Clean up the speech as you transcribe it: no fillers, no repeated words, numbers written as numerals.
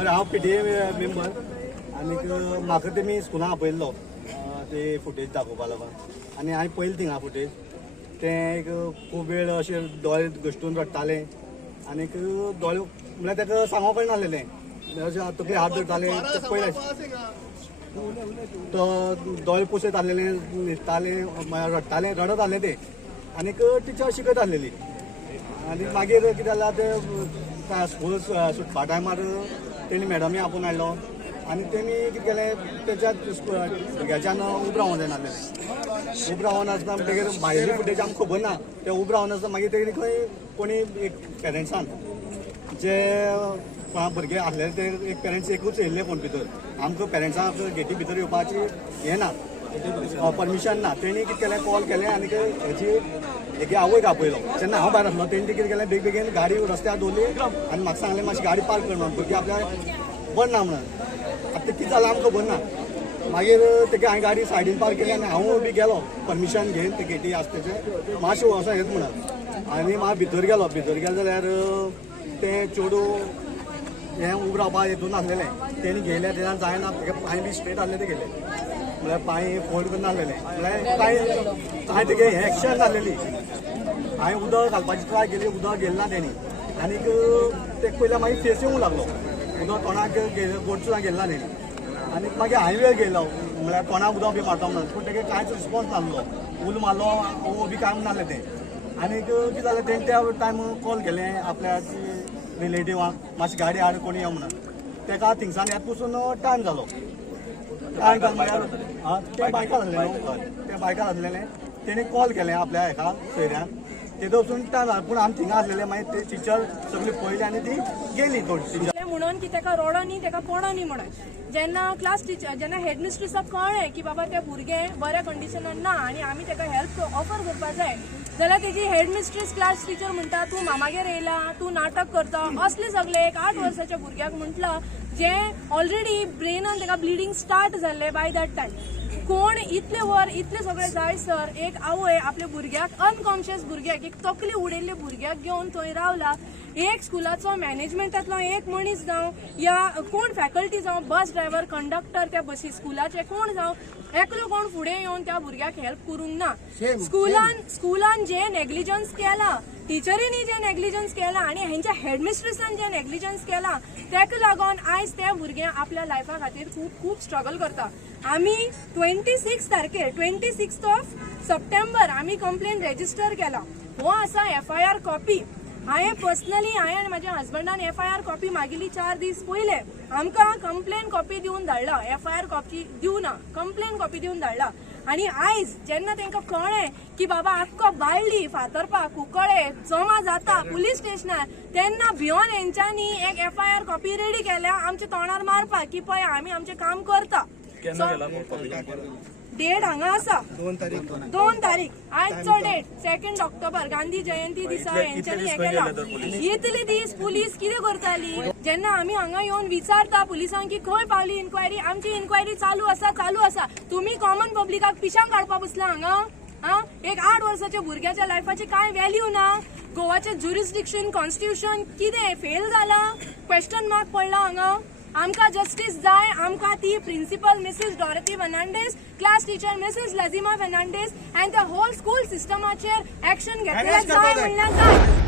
बरं हांव PTA member आनीक म्हाका तेमी स्कुलान आपयल्लो ते फुटेज दाखोवपा लागून आनी हांवें पयलें थिंगा फुटेज ते एक खूब वेळ अशें दोळे घश्टून रडटाले आनीक दोळे म्हळ्यार ताका सांगोंक कळनासलें अशें तकली हात धरताले पयलें तो दोळे पुसत आसलेले न्हिदताले रडटाले रडत आसले ते आनीक टिचर शिकयत आसलेली आनी मागीर कितें जालें ते स्कूल सुटपा टायमार तेणी मॅडमी आपोवन हाडलो आनी तेणी कितें केलें तेच्या भुरग्याच्यान उबो रावोंक जायनासलें उबो रावोन आसतना म्हणटकीर भायली फुटेज आमकां खबर ना ते उबो रावन आसतना मागीर तेणी खंय कोणी एक पेरंट्सान जे भुरगे आसलेले ते एक पेरंट्स एकूच येयल्ले कोण भितर आमकां पेरंट्सांक गेटी भितर येवपाची हें ना परमिशन ना तेणी कितें केलें कॉल केलें आनीक हेची हेगे आवयक आपयलो तेन्ना हांव भायर आसलो तेणी कितें केलें बेगीन गाडी रस्त्यार दवरली आनी म्हाका सांगलें मातशी गाडी पार्क कर म्हणून भुरगीं आपल्याक बंद ना म्हणून आतां कितें जालां आमकां खबर ना मागीर तेगे हांवें गाडी सायडीन पार्क केली आनी हांव बी गेलो परमिशन घेवन ते गेटी आसा तेचे मातशें वचों येत म्हणून आनी म्हाका भितर गेलो जाल्यार तें चेडूं हें उबो रावपा हितून आसलेलें तेणी घेयलें तेन्ना जायना तेगे पांय बी स्ट्रेट आसले ते गेले म्हळ्यार पांय फोल्ड करून आसलेले म्हळ्यार कांय तेगे हें एक्शन जाल्लेली हांवें उदक घालपाची ट्राय केली उदक गेलें ना तेणी आनीक तेका पयल्यार मागीर फेस येवंक लागलो उदक तोंडाक गोड सुद्दां गेलें ना तेणी आनीक मागीर हांवें वेळ गेलो म्हळ्यार तोंडाक उदक बी मारता म्हणून पूण तेगे कांयच रिस्पॉन्स नासलो उलो मारलो वो बी कांय नासलें तें आनीक कितें जालें तेणी त्या टायम कॉल केलें आपल्या रिलेटिवांक मातशी गाडी हाड कोणी यो म्हणून तेका थिंगसान येत पसून टायम जालो म्हळ्यार ते बायकार आसलें न्हू ते बायकार आसलेलें तेणी कॉल केलें आपल्या हेका सोयऱ्यांक तेदो वचून टायम जालो पूण आमी थिंगा आसलेले मागीर ते टिचर सगळी पळयली आनी ती गेली थोडी म्हणून की तेका रडो न्ही तेका पडो न्ही म्हणून जेन्ना क्लास टिचर जेन्ना हेडमिस्ट्रिसाक कळ्ळें की बाबा ते भुरगें बऱ्या कंडिशनान ना आनी आमी तेका हेल्प ऑफर करपाक जाय जाल्यार तेजी हेडमिस्ट्रीस क्लास टिचर म्हणटा तूं मामागेर येयला तूं नाटक करता असले सगळे एक 8 वर्साच्या भुरग्याक म्हटलां जे ऑलरेडी ब्रेनान तेका ब्लिडींग स्टार्ट जाल्ले बाय दॅट टायम कोण इतले वर इतले सगळे जायसर एक आवय आपल्या भुरग्याक अनकॉन्शियस भुरग्याक एक तकली उडयल्ले भुरग्याक घेवन थंय रावला एक स्कुलाचो मॅनेजमेंटांतलो एक मनीस जावं या कोण फॅकल्टी जावं बस ड्रायव्हर कंडक्टर त्या बसी स्कुलाचे कोण जावं एकलो कोण फुडें येवन त्या भुरग्याक हेल्प करूंक ना स्कुलान जे नेग्लिजन्स केला टिचरींनी जे नेग्लिजन्स केला आनी हेंच्या हेडमिस्ट्रेसान जे नेग्लिजन्स केला तेका लागून आयज ते भुरगे आपल्या लायफा खातीर खूब खूब स्ट्रगल करता आमी 26 तारखेर 26 ऑफ सप्टेंबर आमी कंप्लेन रेजिस्टर केला हो आसा FIR कॉपी हांवें पर्सनली हांवें आनी म्हाज्या हजबंडान FIR कॉपी मागिल्ली 4 दीस पयले आमकां कंप्लेन कॉपी दिवन धाडला FIR कॉपी दिवना कंप्लेन कॉपी दिवन धाडला आनी आयज जेन्ना तांकां कळ्ळें की बाबा आख्खो बाळ्ळी फातर्पा कुंकळे जमा जाता पुलीस स्टेशनार तेन्ना भियोन हेंच्यांनी एक FIR कॉपी रेडी केल्या आमच्या तोंडार मारपाक की पळय आमी आमचें काम करता डेट हांगा आसा 2 तारीख आयचो डेट 2 ऑक्टोबर गांधी जयंती दिसा हेंच्यांनी हें केलां इतले दीस पुलीस कितें करताली जेन्ना आमी हांगा येवन विचारता पुलिसांक की खंय पावली इन्क्वायरी आमची इन्क्वायरी चालू आसा तुमी कॉमन पब्लिकाक पिशांक काडपाक बसला हांगा एक 8 वर्साच्या भुरग्याच्या लायफाची काय व्हॅल्यू ना गोवाचे ज्युरिस्डिक्शन कॉन्स्टिट्यूशन कितें फेल जाला क्वेश्चन मार्क पडला हांगा आमकां जस्टीस जाय आमकां ती principal Mrs Dorothy Fernandes class teacher Mrs Lajima Fernandes and the whole school सिस्टमाचेर एक्शन घेतलें जाय म्हणल्यार जाय